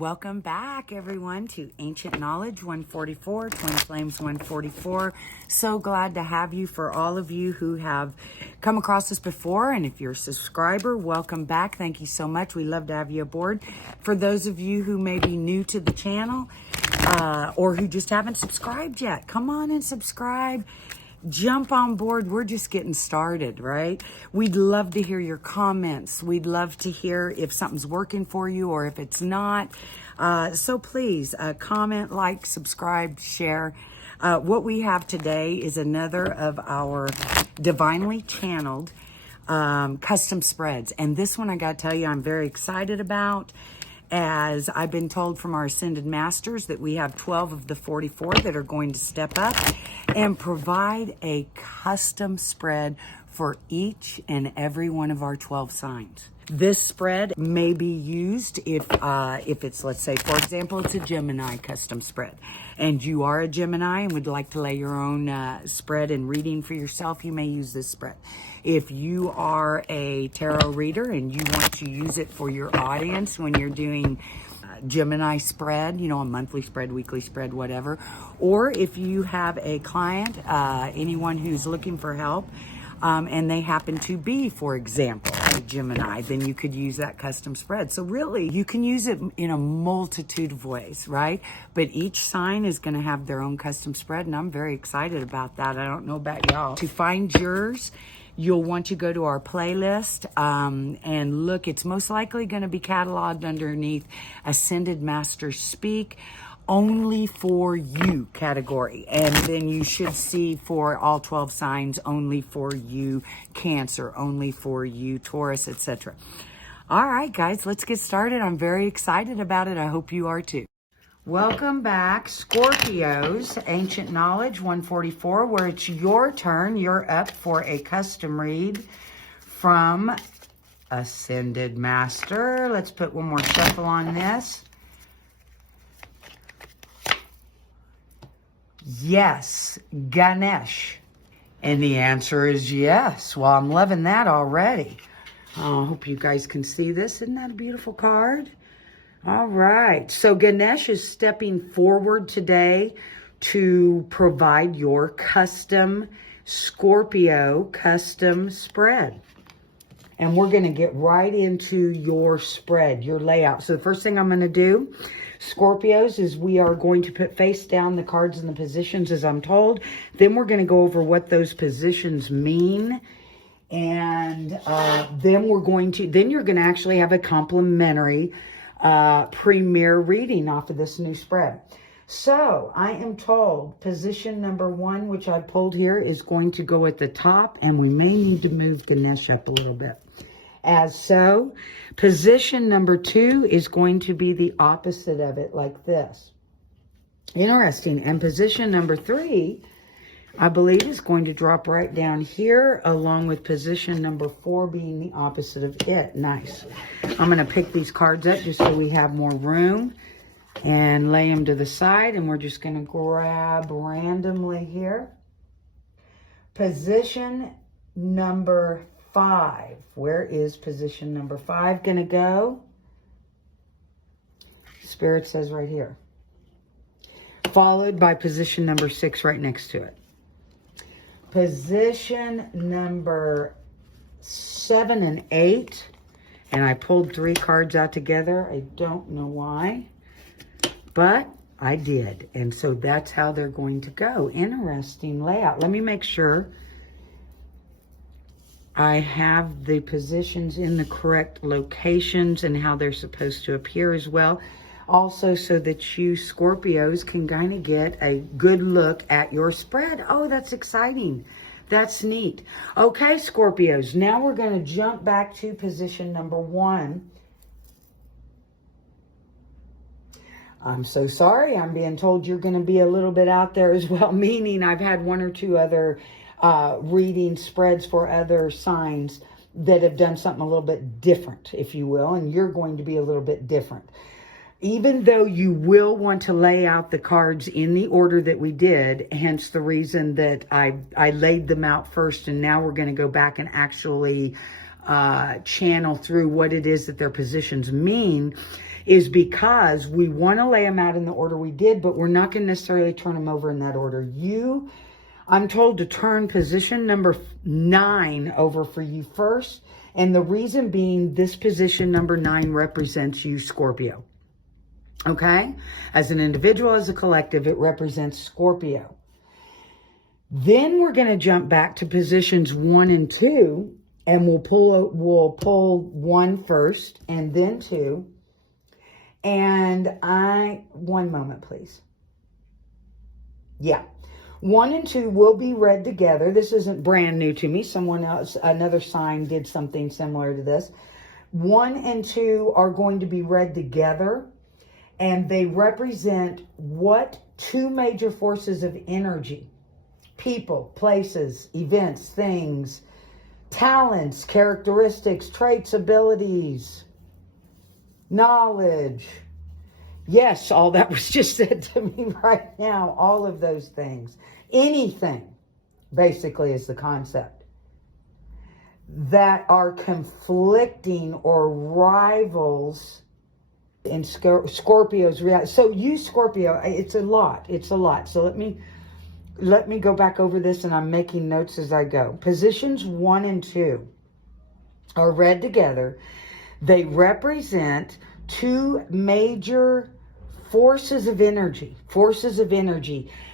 Welcome back, everyone, to Ancient Knowledge 144, Twin Flames 144. So glad to have you. For all of you who have come across us before, and if you're a subscriber, welcome back. Thank you so much. We love to have you aboard. For those of you who may be new to the channel or who just haven't subscribed yet, come on and subscribe. Jump on board. We're just getting started, right? We'd love to hear your comments. We'd love to hear if something's working for you or if it's not. So please comment, like, subscribe, share. What we have today is another of our divinely channeled custom spreads. And this one, I got to tell you, I'm very excited about. As I've been told from our Ascended Masters that we have 12 of the 44 that are going to step up and provide a custom spread for each and every one of our 12 signs. This spread may be used if it's, let's say, for example, it's a Gemini custom spread, and you are a Gemini and would like to lay your own spread and reading for yourself, you may use this spread. If you are a tarot reader and you want to use it for your audience when you're doing Gemini spread, you know, a monthly spread, weekly spread, whatever, or if you have a client, anyone who's looking for help, and they happen to be, for example, a Gemini, then you could use that custom spread. So really, you can use it in a multitude of ways, right? But each sign is going to have their own custom spread, and I'm very excited about that. I don't know about y'all. To find yours, you'll want to go to our playlist and look. It's most likely going to be cataloged underneath Ascended Masters Speak, only for you category. And then you should see for all 12 signs, only for you Cancer, only for you Taurus, etc. All right, guys, let's get started. I'm very excited about it. I hope you are too. Welcome back, Scorpios, Ancient Knowledge 144, where it's your turn. You're up for a custom read from Ascended Master. Let's put one more shuffle on this. Yes, Ganesh. And the answer is yes. Well, I'm loving that already. I hope you guys can see this. Isn't that a beautiful card? All right. So Ganesh is stepping forward today to provide your custom Scorpio custom spread. And we're going to get right into your spread, your layout. So the first thing I'm going to do, Scorpios, is we are going to put face down the cards and the positions as I'm told. Then we're going to go over what those positions mean. And then you're going to actually have a complimentary premiere reading off of this new spread. So I am told position number 1, which I pulled here, is going to go at the top, and we may need to move Ganesh up a little bit. As so, position number 2 is going to be the opposite of it, like this. Interesting. And position number 3, I believe, is going to drop right down here, along with position number 4 being the opposite of it. Nice. I'm going to pick these cards up just so we have more room and lay them to the side, and we're just going to grab randomly here. Position number 5. Where is position number 5 going to go? Spirit says right here. Followed by position number 6 right next to it. Position number 7 and 8. And I pulled 3 cards out together. I don't know why, but I did. And so that's how they're going to go. Interesting layout. Let me make sure I have the positions in the correct locations and how they're supposed to appear as well. Also, so that you Scorpios can kind of get a good look at your spread. Oh, that's exciting. That's neat. Okay, Scorpios, now we're going to jump back to position number 1. I'm so sorry. I'm being told you're going to be a little bit out there as well, meaning I've had 1 or 2 other reading spreads for other signs that have done something a little bit different, if you will, and you're going to be a little bit different. Even though you will want to lay out the cards in the order that we did, hence the reason that I laid them out first, and now we're going to go back and actually channel through what it is that their positions mean. is because we want to lay them out in the order we did, but we're not going to necessarily turn them over in that order. I'm told to turn position number 9 over for you first. And the reason being, this position number 9 represents you, Scorpio. Okay? As an individual, as a collective, it represents Scorpio. Then we're going to jump back to positions 1 and 2. And we'll pull 1 first and then 2. And one moment, please. Yeah. 1 and 2 will be read together. This isn't brand new to me. Someone else, another sign did something similar to this. 1 and 2 are going to be read together. And they represent what 2 major forces of energy, people, places, events, things, talents, characteristics, traits, abilities, knowledge. Yes, all that was just said to me right now. All of those things. Anything, basically, is the concept. That are conflicting or rivals in Scorpio's reality. So you, Scorpio, it's a lot. It's a lot. So let me go back over this, and I'm making notes as I go. Positions 1 and 2 are read together. They represent 2 major forces of energy.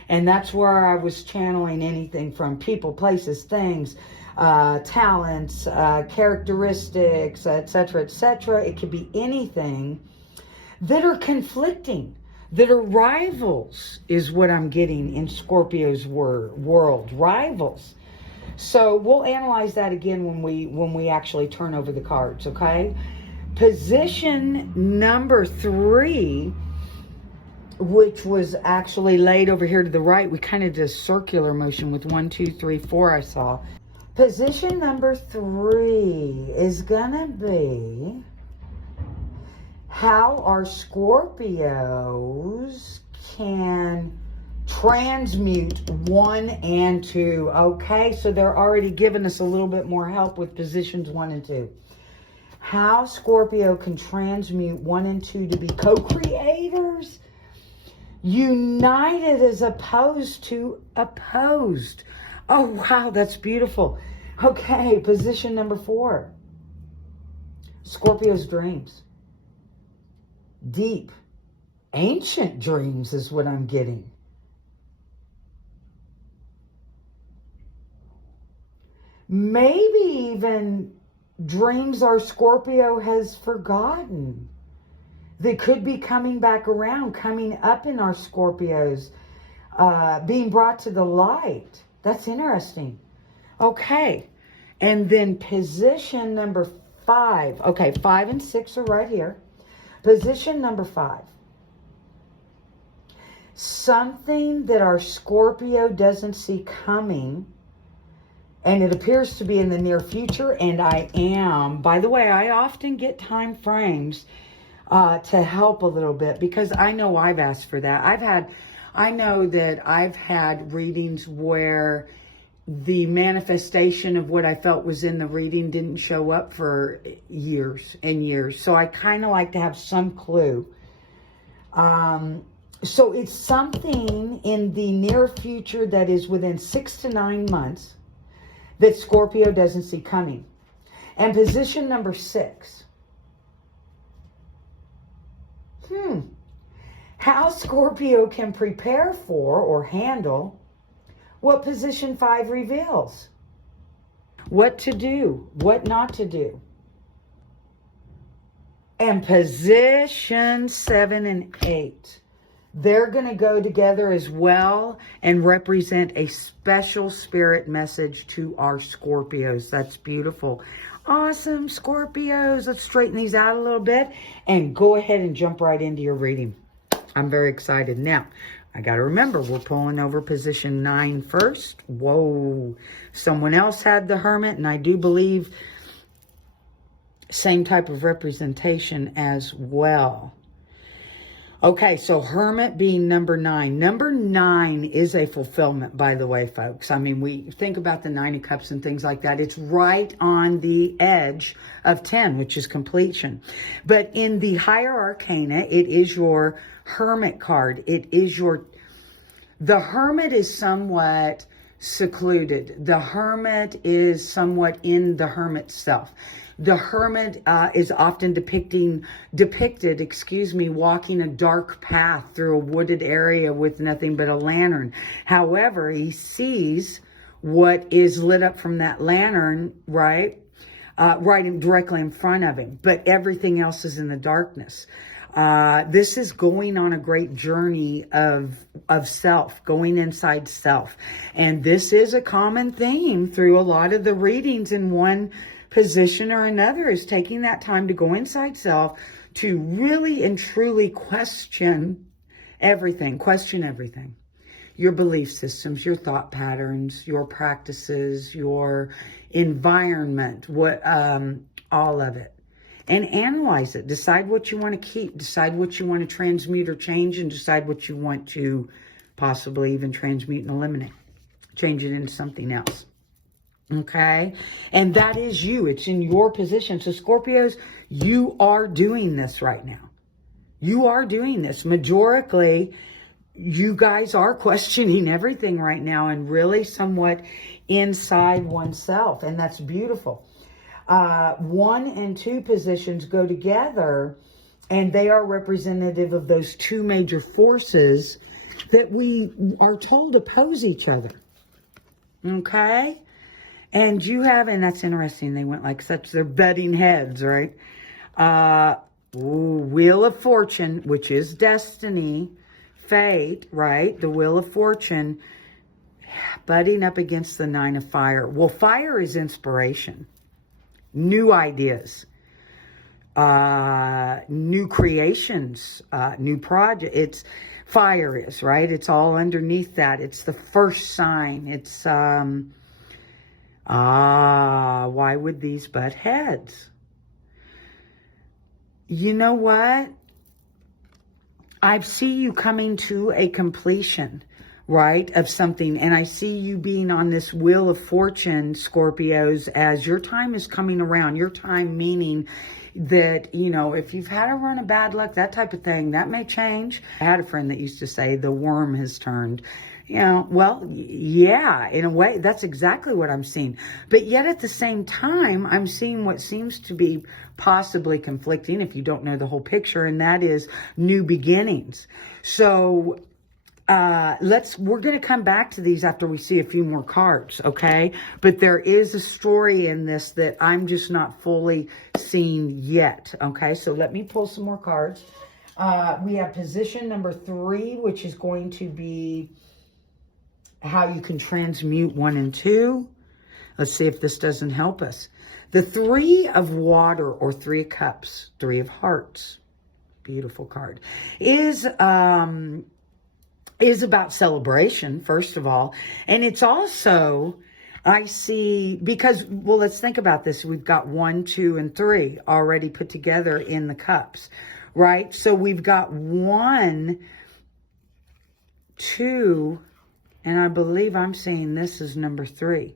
And that's where I was channeling anything from people, places, things, talents, characteristics, etc., etc. It could be anything that are conflicting, that are rivals, is what I'm getting in Scorpio's world. Rivals. So we'll analyze that again when we actually turn over the cards, okay? Position number 3, which was actually laid over here to the right. We kind of did a circular motion with 1, 2, 3, 4, I saw. Position number 3 is gonna be how our Scorpios can transmute 1 and 2. Okay, so they're already giving us a little bit more help with positions 1 and 2. How Scorpio can transmute 1 and 2 to be co-creators, united as opposed to opposed. Oh, wow, that's beautiful. Okay, position number 4. Scorpio's dreams. Deep, ancient dreams is what I'm getting. Maybe even dreams our Scorpio has forgotten. They could be coming back around, coming up in our Scorpios, being brought to the light. That's interesting. Okay. And then position number 5. Okay, 5 and 6 are right here. Position number 5. Something that our Scorpio doesn't see coming, and it appears to be in the near future, and I am. By the way, I often get time frames to help a little bit, because I know I've asked for that. I know that I've had readings where the manifestation of what I felt was in the reading didn't show up for years and years. So I kind of like to have some clue. So it's something in the near future that is within 6 to 9 months that Scorpio doesn't see coming. And position number 6. How Scorpio can prepare for or handle what position 5 reveals. What to do, what not to do. And position 7 and 8. They're going to go together as well and represent a special spirit message to our Scorpios. That's beautiful. Awesome, Scorpios. Let's straighten these out a little bit and go ahead and jump right into your reading. I'm very excited. Now, I got to remember, we're pulling over position 9 first. Whoa. Someone else had the Hermit, and I do believe same type of representation as well. Okay, so Hermit being number 9. Number 9 is a fulfillment, by the way, folks. I mean, we think about the 9 of Cups and things like that. It's right on the edge of 10, which is completion. But in the higher arcana, it is your Hermit card. It is the Hermit is somewhat secluded. The Hermit is somewhat in the Hermit self. The Hermit is often depicted, walking a dark path through a wooded area with nothing but a lantern. However, he sees what is lit up from that lantern, right? Directly in front of him. But everything else is in the darkness. This is going on a great journey of self, going inside self. And this is a common theme through a lot of the readings in one position or another, is taking that time to go inside self to really and truly question everything. Your belief systems, your thought patterns, your practices, your environment, all of it. And analyze it. Decide what you want to keep. Decide what you want to transmute or change, and decide what you want to possibly even transmute and eliminate. Change it into something else. Okay? And that is you. It's in your position. So Scorpios, you are doing this right now. You are doing this. Majorically, you guys are questioning everything right now and really somewhat inside oneself. And that's beautiful. 1 and 2 positions go together, and they are representative of those two major forces that we are told oppose each other. Okay? And and that's interesting, they went like such, they're butting heads, right? Wheel of Fortune, which is destiny, fate, right? The Wheel of Fortune butting up against the 9 of Fire. Well, fire is inspiration. New ideas, new creations, new project. Fire is, right? It's all underneath that. It's the first sign. It's, why would these butt heads? You know what? I see you coming to a completion, right, of something. And I see you being on this Wheel of Fortune, Scorpios, as your time is coming around. Your time meaning that, if you've had a run of bad luck, that type of thing, that may change. I had a friend that used to say the worm has turned. Well, yeah, in a way, that's exactly what I'm seeing. But yet at the same time, I'm seeing what seems to be possibly conflicting, if you don't know the whole picture, and that is new beginnings. So we're going to come back to these after we see a few more cards, okay? But there is a story in this that I'm just not fully seeing yet, okay? So let me pull some more cards. We have position number 3, which is going to be how you can transmute 1 and 2. Let's see if this doesn't help us. The 3 of Water, or 3 of Cups, 3 of Hearts, beautiful card, is about celebration, first of all. And it's also, I see, because, well, let's think about this. We've got 1, 2, and 3 already put together in the cups, right? So we've got 1, 2, and I believe I'm seeing this is number 3.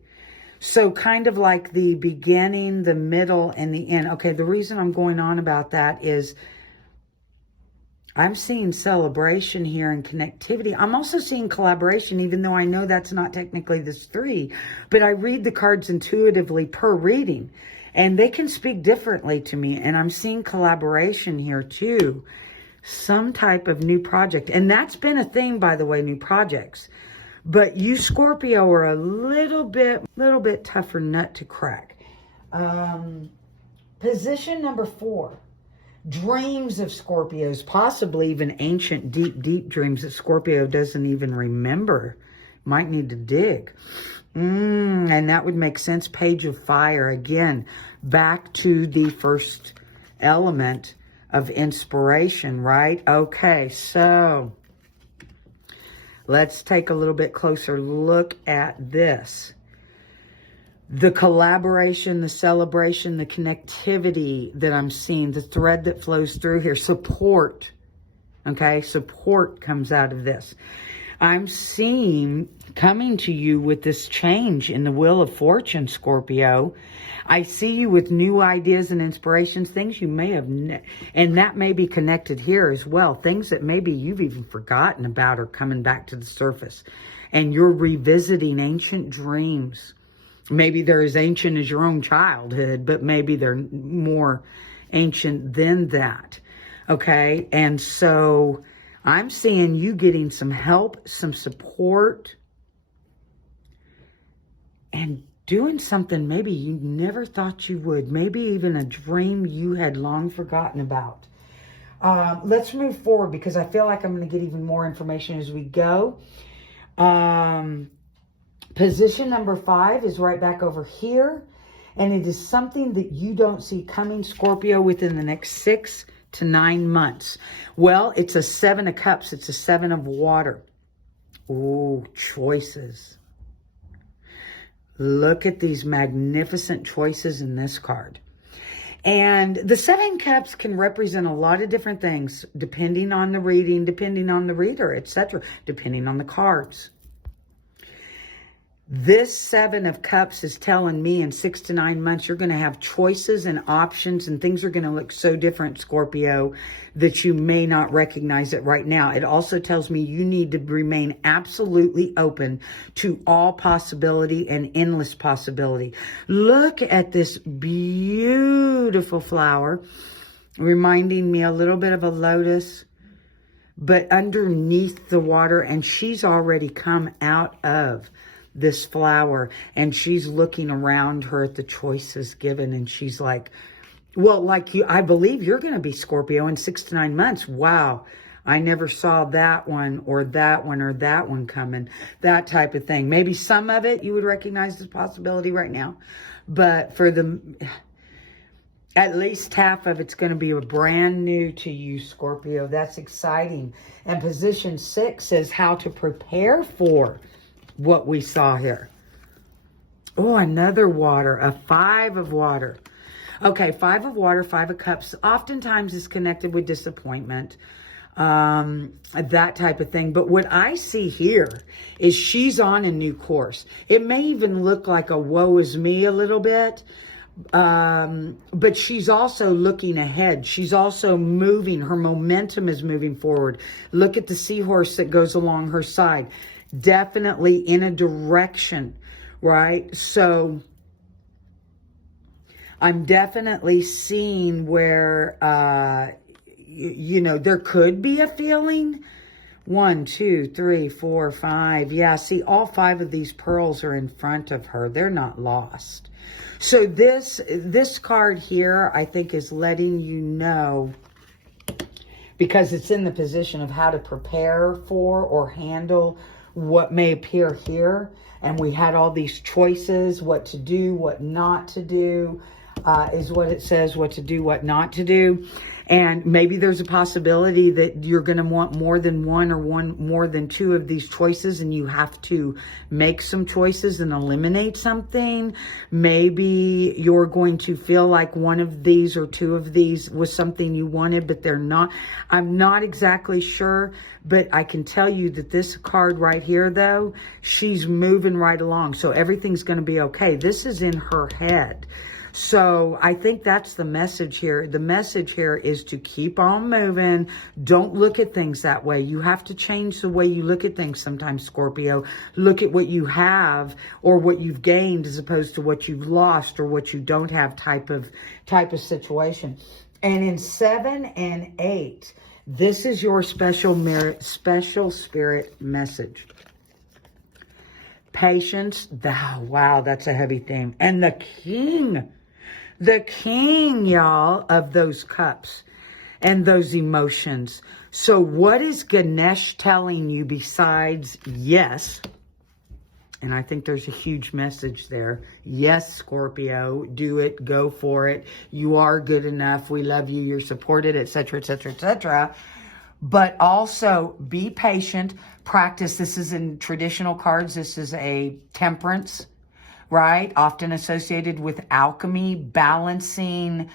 So kind of like the beginning, the middle, and the end. Okay, the reason I'm going on about that is I'm seeing celebration here and connectivity. I'm also seeing collaboration, even though I know that's not technically this 3. But I read the cards intuitively per reading, and they can speak differently to me. And I'm seeing collaboration here too. Some type of new project. And that's been a thing, by the way, new projects. But you, Scorpio, are a little bit tougher nut to crack. Position number 4. Dreams of Scorpios, possibly even ancient, deep dreams that Scorpio doesn't even remember. Might need to dig. And that would make sense. Page of Fire. Again, back to the first element of inspiration, right? Okay, so let's take a little bit closer look at this. The collaboration, the celebration, the connectivity that I'm seeing, the thread that flows through here, support, Okay, support comes out of this. I'm seeing coming to you with this change in the wheel of fortune, Scorpio. I see you with new ideas and inspirations, things you may have, and that may be connected here as well. Things that maybe you've even forgotten about are coming back to the surface. And you're revisiting ancient dreams. Maybe they're as ancient as your own childhood, but maybe they're more ancient than that. Okay, and so I'm seeing you getting some help, some support, and doing something maybe you never thought you would. Maybe even a dream you had long forgotten about. Let's move forward because I feel like I'm going to get even more information as we go. Position number 5 is right back over here. And it is something that you don't see coming, Scorpio, within the next 6 to 9 months. Well, it's a 7 of cups. It's a 7 of water. Ooh, choices. Look at these magnificent choices in this card. And the 7 cups can represent a lot of different things, depending on the reading, depending on the reader, etc., depending on the cards. This 7 of cups is telling me in 6 to 9 months, you're going to have choices and options, and things are going to look so different, Scorpio, that you may not recognize it right now. It also tells me you need to remain absolutely open to all possibility and endless possibility. Look at this beautiful flower, reminding me a little bit of a lotus, but underneath the water, and she's already come out of this flower, and she's looking around her at the choices given, and she's like, well, like you, I believe you're going to be Scorpio in 6 to 9 months. Wow, I never saw that one or that one or that one coming, that type of thing. Maybe some of it you would recognize as possibility right now, but for the at least half of it's going to be a brand new to you, Scorpio. That's exciting. And position 6 is how to prepare for what we saw here. Oh, another water, a 5 of water. Okay, 5 of water, 5 of cups, oftentimes is connected with disappointment, that type of thing. But what I see here is she's on a new course. It may even look like a woe is me a little bit, but she's also looking ahead. She's also moving. Her momentum is moving forward. Look at the seahorse that goes along her side. Definitely in a direction, right? So I'm definitely seeing where, you know, there could be a feeling. 1, 2, 3, 4, 5. Yeah, see, all 5 of these pearls are in front of her. They're not lost. So this card here, I think, is letting you know, because it's in the position of how to prepare for or handle what may appear here. And we had all these choices, what to do, what not to do, is what it says, what to do, what not to do. And maybe there's a possibility that you're going to want more than one or more than 2 of these choices, and you have to make some choices and eliminate something. Maybe you're going to feel like one of these or 2 of these was something you wanted, but they're not. I'm not exactly sure, but I can tell you that this card right here, though, she's moving right along. So everything's going to be okay. This is in her head. So I think that's the message here. The message here is to keep on moving. Don't look at things that way. You have to change the way you look at things sometimes, Scorpio. Look at what you have or what you've gained as opposed to what you've lost or what you don't have type of situation. And in 7 and 8, this is your special spirit message. Patience. Wow, that's a heavy theme. And the king, y'all, of those cups and those emotions. So what is Ganesh telling you besides yes? And I think there's a huge message there. Yes, Scorpio, do it, go for it. You are good enough. We love you. You're supported, etc., etc., etc. But also be patient. Practice. This is in traditional cards. This is a temperance, right? Often associated with alchemy, balancing,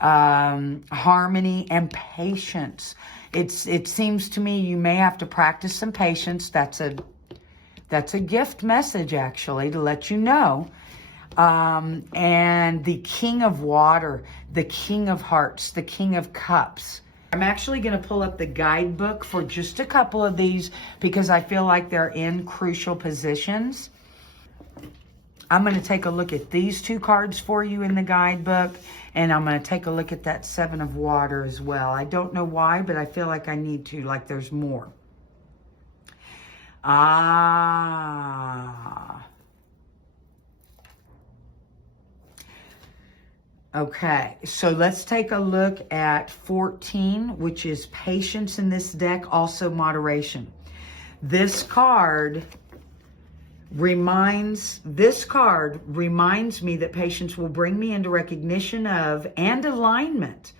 harmony, and patience. It seems to me you may have to practice some patience. That's a gift message, actually, to let you know. And the King of Water, the King of Hearts, the King of Cups. I'm actually going to pull up the guidebook for just a couple of these because I feel like they're in crucial positions. I'm going to take a look at these two cards for you in the guidebook, and I'm going to take a look at that Seven of Water as well. I don't know why, but I feel like I need to, like there's more. Okay, so let's take a look at 14, which is patience in this deck, also moderation. This card reminds me that patience will bring me into recognition of and alignment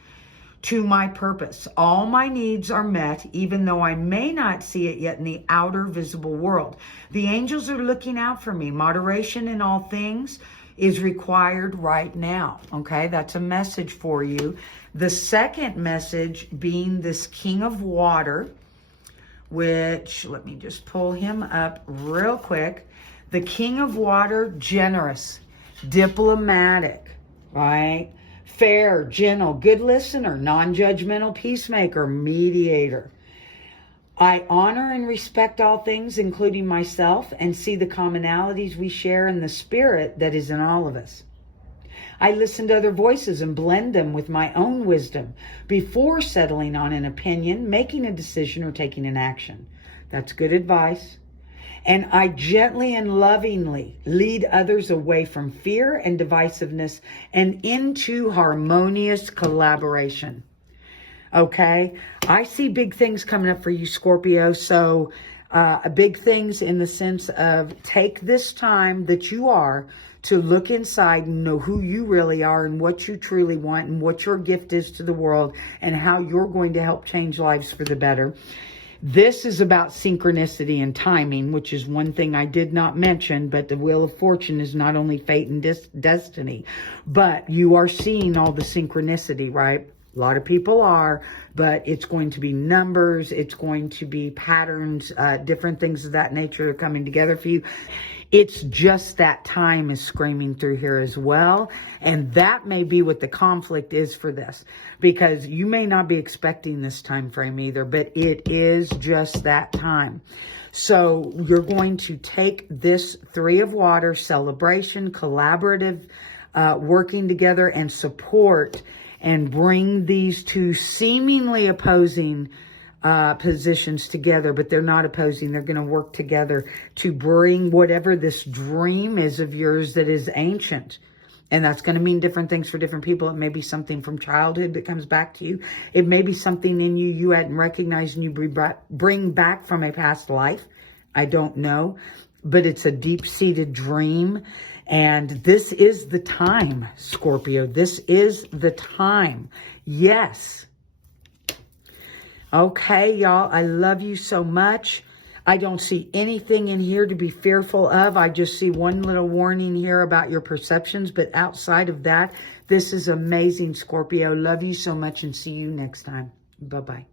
to my purpose. All my needs are met, even though I may not see it yet in the outer visible world. The angels are looking out for me. Moderation in all things is required right now. Okay, that's a message for you. The second message being this King of Water, which, let me just pull him up real quick. The King of Water, generous, diplomatic, right? Fair, gentle, good listener, non-judgmental, peacemaker, mediator. I honor and respect all things, including myself, and see the commonalities we share in the spirit that is in all of us. I listen to other voices and blend them with my own wisdom before settling on an opinion, making a decision, or taking an action. That's good advice. And I gently and lovingly lead others away from fear and divisiveness and into harmonious collaboration. Okay, I see big things coming up for you, Scorpio. So big things in the sense of take this time that you are to look inside and know who you really are and what you truly want and what your gift is to the world and how you're going to help change lives for the better. This is about synchronicity and timing, which is one thing I did not mention, but the Wheel of Fortune is not only fate and destiny, but you are seeing all the synchronicity, right? A lot of people are, but it's going to be numbers, it's going to be patterns, different things of that nature are coming together for you. It's just that time is screaming through here as well. And that may be what the conflict is for this, because you may not be expecting this time frame either, but it is just that time. So you're going to take this Three of Water, celebration, collaborative, working together and support, and bring these two seemingly opposing positions together, but they're not opposing. They're going to work together to bring whatever this dream is of yours that is ancient. And that's going to mean different things for different people. It may be something from childhood that comes back to you. It may be something in you hadn't recognized and you bring back from a past life. I don't know, but it's a deep-seated dream. And this is the time, Scorpio. This is the time. Yes. Okay, y'all. I love you so much. I don't see anything in here to be fearful of. I just see one little warning here about your perceptions. But outside of that, this is amazing, Scorpio. Love you so much and see you next time. Bye-bye.